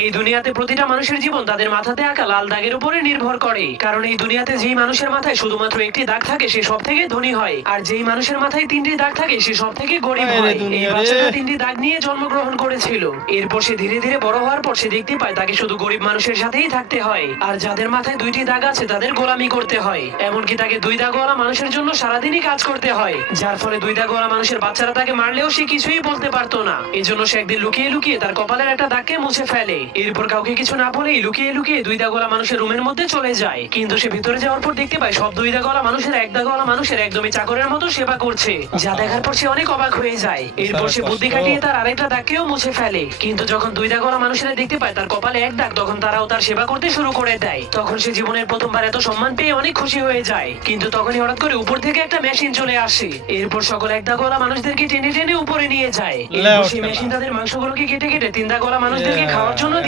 এই দুনিয়াতে প্রতিটা মানুষের জীবন তাদের মাথাতে আঁকা লাল দাগের উপরে নির্ভর করে। কারণ এই দুনিয়াতে যেই মানুষের মাথায় শুধুমাত্র একটি দাগ থাকে সে সব থেকে ধনী হয়, আর যেই মানুষের মাথায় তিনটি দাগ থাকে সে সব থেকে গরিব হয়। এই বাচ্চাটা তিনটি দাগ নিয়ে জন্মগ্রহণ করেছিল। এরপর সে ধীরে ধীরে বড় হওয়ার পর সে দেখতে পায় তাকে শুধু গরিব মানুষের সাথেই থাকতে হয়, আর যাদের মাথায় দুইটি দাগ আছে তাদের গোলামি করতে হয়। এমনকি তাকে দুই দাগওয়ালা মানুষের জন্য সারাদিনই কাজ করতে হয়, যার ফলে দুই দাগওয়ালা মানুষের বাচ্চারা তাকে মারলেও সে কিছুই বলতে পারতো না। এজন্য সে একদিন লুকিয়ে লুকিয়ে তার কপালের একটা দাগকে মুছে ফেলে। এরপর কাউকে কিছু না বলেই লুকিয়ে লুকিয়ে দুই দাগওয়ালা মানুষের রুমের মধ্যে চলে যায়। কিন্তু সে ভিতরে যাওয়ার পর দেখতে পায় সব দুই দাগওয়ালা মানুষের এক দাগওয়ালা মানুষের একদমই চাকরের মতো সেবা করছে, যা দেখার পর সে অনেক অবাক হয়ে যায়। এরপর সে বুদ্ধি খাটিয়ে তার আরেকটা দাগকেও মুছে ফেলে। কিন্তু যখন দুই দাগওয়ালা মানুষেরা দেখতে পায় তার কপালে এক দাগ, তখন তারাও তার সেবা করতে শুরু করে দেয়। তখন সে জীবনের প্রথমবার এত সম্মান পেয়ে অনেক খুশি হয়ে যায়। কিন্তু তখনই হঠাৎ করে উপর থেকে একটা মেশিন চলে আসে। এরপর সকল এক দাগওয়ালা মানুষদেরকে টেনে টেনে উপরে নিয়ে যায়। এরপর সেই মেশিন তাদের মাংসগুলোকে কেটে কেটে তিন দাগওয়ালা মানুষদেরকে খাওয়ার জন্য